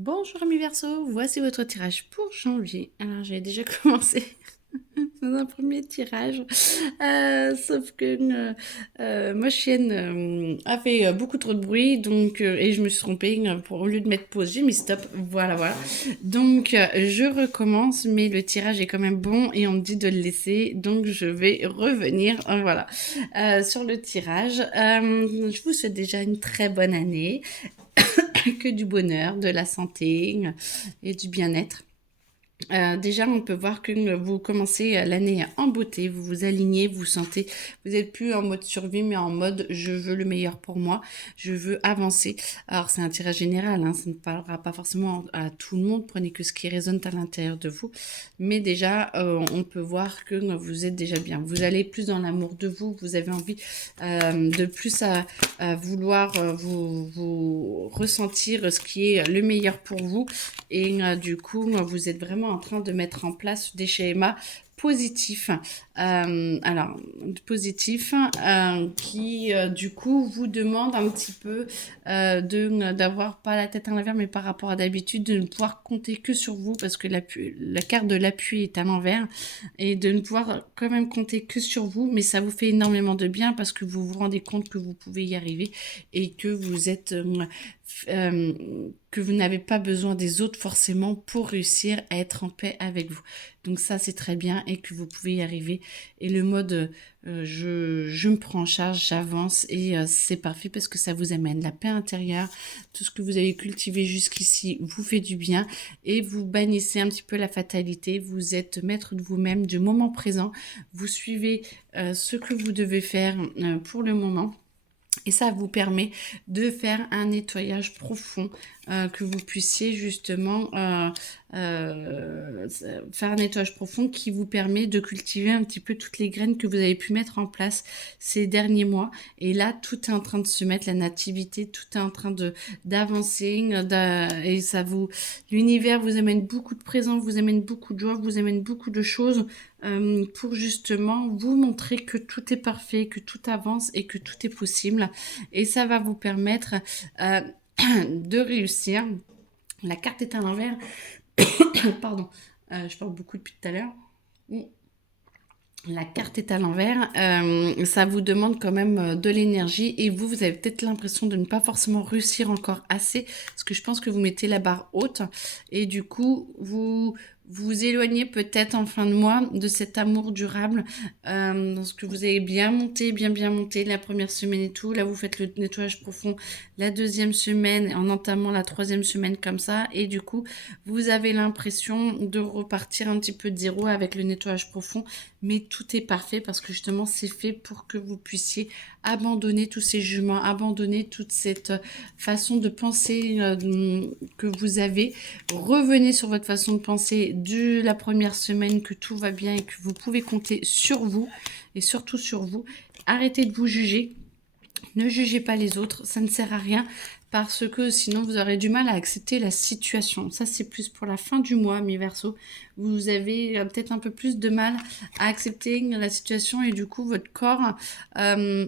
Bonjour amis Verseau, voici votre tirage pour janvier. Alors j'ai déjà commencé dans un premier tirage, sauf que ma chienne a fait beaucoup trop de bruit, donc et je me suis trompée. Au lieu de mettre pause, j'ai mis stop. Voilà, voilà. Donc je recommence, mais le tirage est quand même bon et on me dit de le laisser, donc je vais revenir. Voilà, sur le tirage. Je vous souhaite déjà une très bonne année. Que du bonheur, de la santé et du bien-être. Déjà, on peut voir que vous commencez l'année en beauté, vous vous alignez, vous sentez, vous n'êtes plus en mode survie, mais en mode je veux le meilleur pour moi, je veux avancer. Alors, c'est un tirage général, hein, ça ne parlera pas forcément à tout le monde, prenez que ce qui résonne à l'intérieur de vous. Mais déjà, on peut voir que vous êtes déjà bien. Vous allez plus dans l'amour de vous, vous avez envie de plus à vouloir vous ressentir ce qui est le meilleur pour vous. Et du coup, vous êtes vraiment en train de mettre en place des schémas positifs. Alors, positifs qui, du coup, vous demandent un petit peu d'avoir pas la tête à l'envers, mais par rapport à d'habitude, de ne pouvoir compter que sur vous parce que la carte de l'appui est à l'envers et de ne pouvoir quand même compter que sur vous, mais ça vous fait énormément de bien parce que vous vous rendez compte que vous pouvez y arriver et que vous êtes que vous n'avez pas besoin des autres forcément pour réussir à être en paix avec vous. Donc ça, c'est très bien et que vous pouvez y arriver. Et le mode je me prends en charge, j'avance et c'est parfait parce que ça vous amène la paix intérieure. Tout ce que vous avez cultivé jusqu'ici vous fait du bien et vous bannissez un petit peu la fatalité. Vous êtes maître de vous-même, du moment présent. Vous suivez ce que vous devez faire pour le moment. Et ça vous permet de faire un nettoyage profond, que vous puissiez justement faire un nettoyage profond qui vous permet de cultiver un petit peu toutes les graines que vous avez pu mettre en place ces derniers mois. Et là, tout est en train de se mettre, la nativité, tout est en train d'avancer. Et ça l'univers vous amène beaucoup de présents, vous amène beaucoup de joie, vous amène beaucoup de choses pour justement vous montrer que tout est parfait, que tout avance et que tout est possible. Et ça va vous permettre euh, de réussir. La carte est à l'envers. Pardon, je parle beaucoup depuis tout à l'heure. La carte est à l'envers, ça vous demande quand même de l'énergie et vous avez peut-être l'impression de ne pas forcément réussir encore assez parce que je pense que vous mettez la barre haute et du coup vous éloignez peut-être en fin de mois de cet amour durable parce que vous avez bien monté la première semaine et tout. Là, vous faites le nettoyage profond la deuxième semaine en entamant la troisième semaine comme ça et du coup, vous avez l'impression de repartir un petit peu de zéro avec le nettoyage profond mais tout est parfait parce que justement c'est fait pour que vous puissiez abandonner tous ces jugements, abandonner toute cette façon de penser que vous avez. Revenez sur votre façon de penser de la première semaine, que tout va bien et que vous pouvez compter sur vous et surtout sur vous. Arrêtez de vous juger. Ne jugez pas les autres, ça ne sert à rien parce que sinon vous aurez du mal à accepter la situation. Ça c'est plus pour la fin du mois, mi verso. Vous avez peut-être un peu plus de mal à accepter la situation et du coup votre corps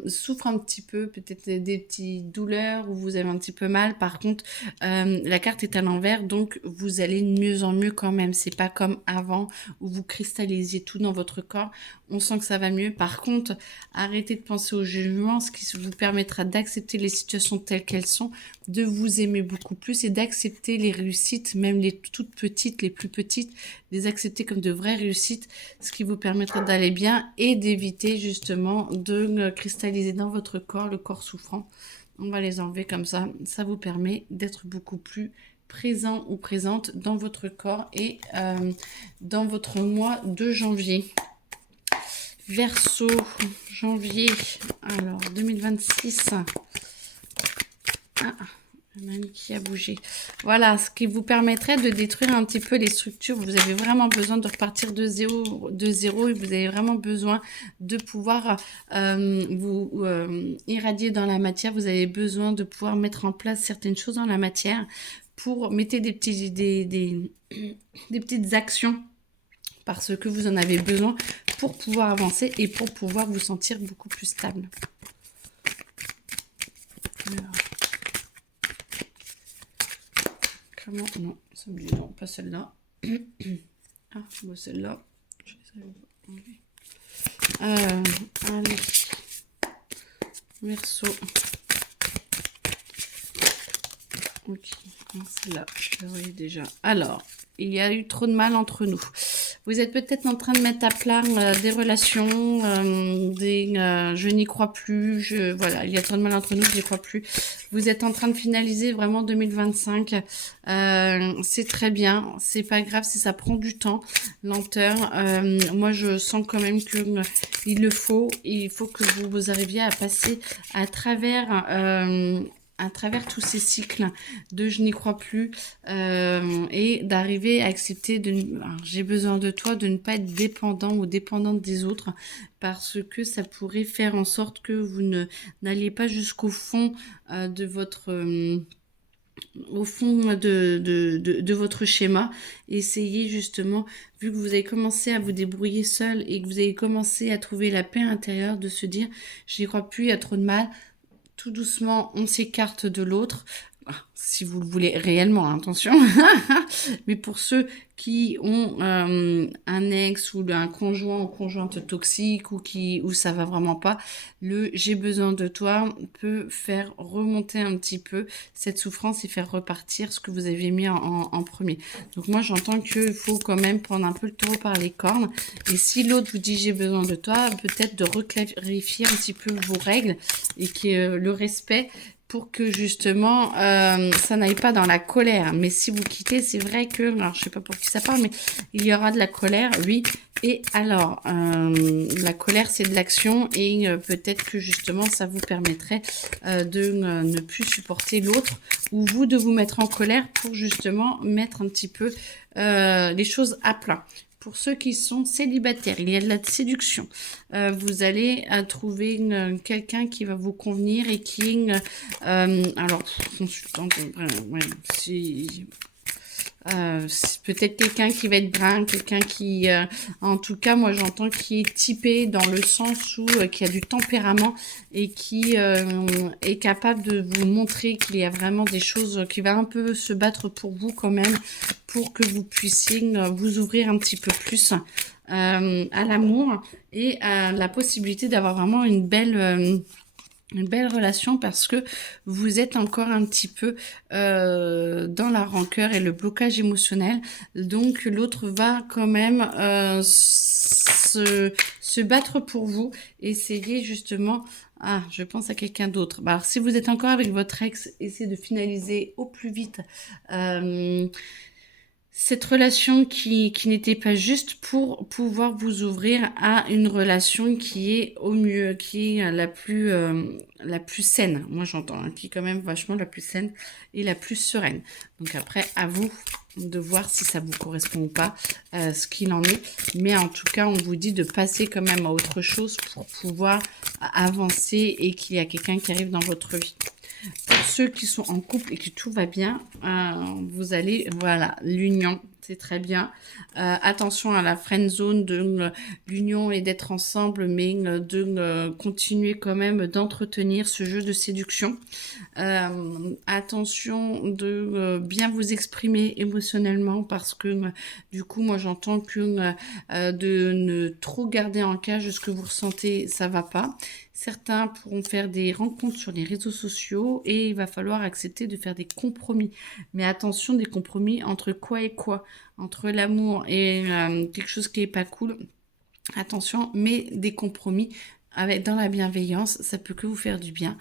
souffre un petit peu, peut-être des petites douleurs ou vous avez un petit peu mal. Par contre, la carte est à l'envers, donc vous allez de mieux en mieux quand même. C'est pas comme avant où vous cristallisiez tout dans votre corps. On sent que ça va mieux. Par contre, arrêtez de penser au jugement, ce qui vous permettra d'accepter les situations telles qu'elles sont, de vous aimer beaucoup plus et d'accepter les réussites, même les toutes petites, les plus petites, les accepter comme de vraies réussites, ce qui vous permettra d'aller bien et d'éviter justement de cristalliser dans votre corps le corps souffrant. On va les enlever comme ça. Ça vous permet d'être beaucoup plus présent ou présente dans votre corps et dans votre mois de janvier. Verseau, janvier, alors 2026. Ah, il y en a une qui a bougé. Voilà, ce qui vous permettrait de détruire un petit peu les structures. Vous avez vraiment besoin de repartir de zéro et vous avez vraiment besoin de pouvoir vous irradier dans la matière. Vous avez besoin de pouvoir mettre en place certaines choses dans la matière pour mettre des petites actions parce que vous en avez besoin pour pouvoir avancer et pour pouvoir vous sentir beaucoup plus stable. Alors, Comment? Non, non, pas celle-là. Ah, bon, celle-là. Je les avais enlevées. Allez. Verseau. Ok, celle-là, je la voyais déjà. Alors, il y a eu trop de mal entre nous. Vous êtes peut-être en train de mettre à plat des relations, je n'y crois plus, voilà, il y a trop de mal entre nous, je n'y crois plus. Vous êtes en train de finaliser vraiment 2025. C'est très bien, c'est pas grave si ça prend du temps, lenteur. Moi, je sens quand même que il le faut, et il faut que vous arriviez à passer à travers tous ces cycles de je n'y crois plus et d'arriver à accepter j'ai besoin de toi, de ne pas être dépendant ou dépendante des autres, parce que ça pourrait faire en sorte que vous n'alliez pas jusqu'au fond de votre au fond de votre schéma. Essayez justement, vu que vous avez commencé à vous débrouiller seul et que vous avez commencé à trouver la paix intérieure, de se dire je n'y crois plus, il y a trop de mal. Tout doucement, on s'écarte de l'autre. Si vous le voulez réellement, hein, attention. Mais pour ceux qui ont un ex ou un conjoint ou conjointe toxique ou ça va vraiment pas, le j'ai besoin de toi peut faire remonter un petit peu cette souffrance et faire repartir ce que vous avez mis en premier. Donc moi, j'entends qu'il faut quand même prendre un peu le taureau par les cornes. Et si l'autre vous dit j'ai besoin de toi, peut-être de reclarifier un petit peu vos règles et que le respect, pour que justement ça n'aille pas dans la colère. Mais si vous quittez, c'est vrai que, alors je sais pas pour qui ça parle, mais il y aura de la colère, oui. Et alors, la colère, c'est de l'action, et peut-être que justement ça vous permettrait de ne plus supporter l'autre, ou vous de vous mettre en colère pour justement mettre un petit peu les choses à plat. Pour ceux qui sont célibataires, il y a de la séduction. Vous allez trouver quelqu'un qui va vous convenir et qui est alors, consultante, ouais, c'est peut-être quelqu'un qui va être brun, quelqu'un qui, en tout cas, moi j'entends qui est typé dans le sens où qui a du tempérament et qui est capable de vous montrer qu'il y a vraiment des choses, qui va un peu se battre pour vous quand même, pour que vous puissiez vous ouvrir un petit peu plus à l'amour et à la possibilité d'avoir vraiment une belle relation, parce que vous êtes encore un petit peu dans la rancœur et le blocage émotionnel. Donc l'autre va quand même se battre pour vous. Essayez justement... Ah, je pense à quelqu'un d'autre. Alors, si vous êtes encore avec votre ex, essayez de finaliser au plus vite cette relation qui n'était pas juste, pour pouvoir vous ouvrir à une relation qui est au mieux, qui est la plus saine. Moi, j'entends, hein, qui est quand même vachement la plus saine et la plus sereine. Donc après, à vous de voir si ça vous correspond ou pas, ce qu'il en est. Mais en tout cas, on vous dit de passer quand même à autre chose pour pouvoir avancer et qu'il y a quelqu'un qui arrive dans votre vie. Pour ceux qui sont en couple et que tout va bien, vous allez, voilà, l'union, c'est très bien. Attention à la friend zone de l'union et d'être ensemble, mais de continuer quand même d'entretenir ce jeu de séduction. Attention de bien vous exprimer émotionnellement, parce que du coup, moi j'entends que de ne trop garder en cage ce que vous ressentez, ça va pas. Certains pourront faire des rencontres sur les réseaux sociaux et il va falloir accepter de faire des compromis. Mais attention, des compromis entre quoi et quoi? Entre l'amour et quelque chose qui est pas cool. Attention, mais des compromis dans la bienveillance, ça peut que vous faire du bien.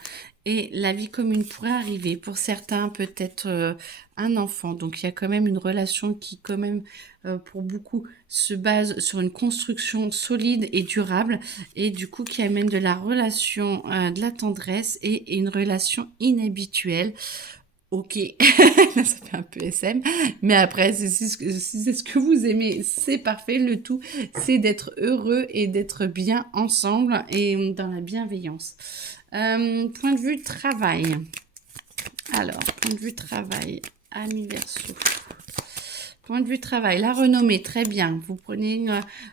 Et la vie commune pourrait arriver. Pour certains, peut-être un enfant. Donc, il y a quand même une relation qui, quand même, pour beaucoup, se base sur une construction solide et durable. Et du coup, qui amène de la relation, de la tendresse et une relation inhabituelle. Ok, ça fait un peu SM, mais après, si c'est ce que vous aimez, c'est parfait. Le tout, c'est d'être heureux et d'être bien ensemble et dans la bienveillance. Point de vue travail. Alors, point de vue travail, Amis Verseau. Point de vue travail, la renommée, très bien. Vous prenez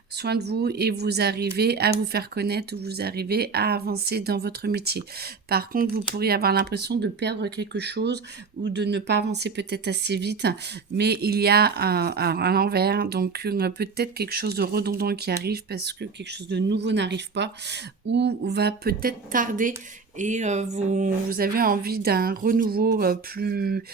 soin de vous et vous arrivez à vous faire connaître, vous arrivez à avancer dans votre métier. Par contre, vous pourriez avoir l'impression de perdre quelque chose ou de ne pas avancer peut-être assez vite, mais il y a un l'envers, donc peut-être quelque chose de redondant qui arrive parce que quelque chose de nouveau n'arrive pas ou va peut-être tarder et vous avez envie d'un renouveau plus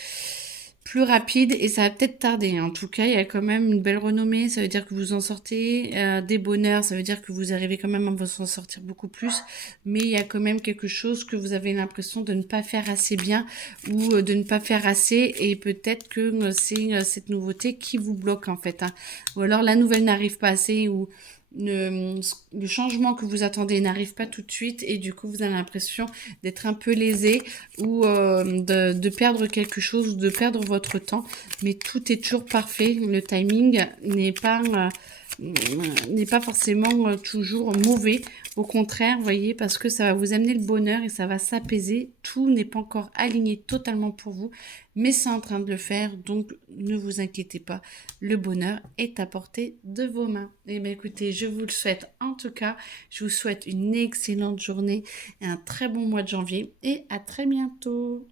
rapide et ça va peut-être tarder. En tout cas, il y a quand même une belle renommée, ça veut dire que vous en sortez, des bonheurs, ça veut dire que vous arrivez quand même à vous en sortir beaucoup plus, mais il y a quand même quelque chose que vous avez l'impression de ne pas faire assez bien ou de ne pas faire assez et peut-être que c'est cette nouveauté qui vous bloque en fait, hein. Ou alors la nouvelle n'arrive pas assez ou le changement que vous attendez n'arrive pas tout de suite et du coup vous avez l'impression d'être un peu lésé ou de perdre quelque chose ou de perdre votre temps, mais tout est toujours parfait, le timing n'est pas forcément toujours mauvais, au contraire, vous voyez, parce que ça va vous amener le bonheur et ça va s'apaiser, tout n'est pas encore aligné totalement pour vous, mais c'est en train de le faire, donc ne vous inquiétez pas, le bonheur est à portée de vos mains. Et bien écoutez, je vous le souhaite en tout cas, je vous souhaite une excellente journée et un très bon mois de janvier et à très bientôt.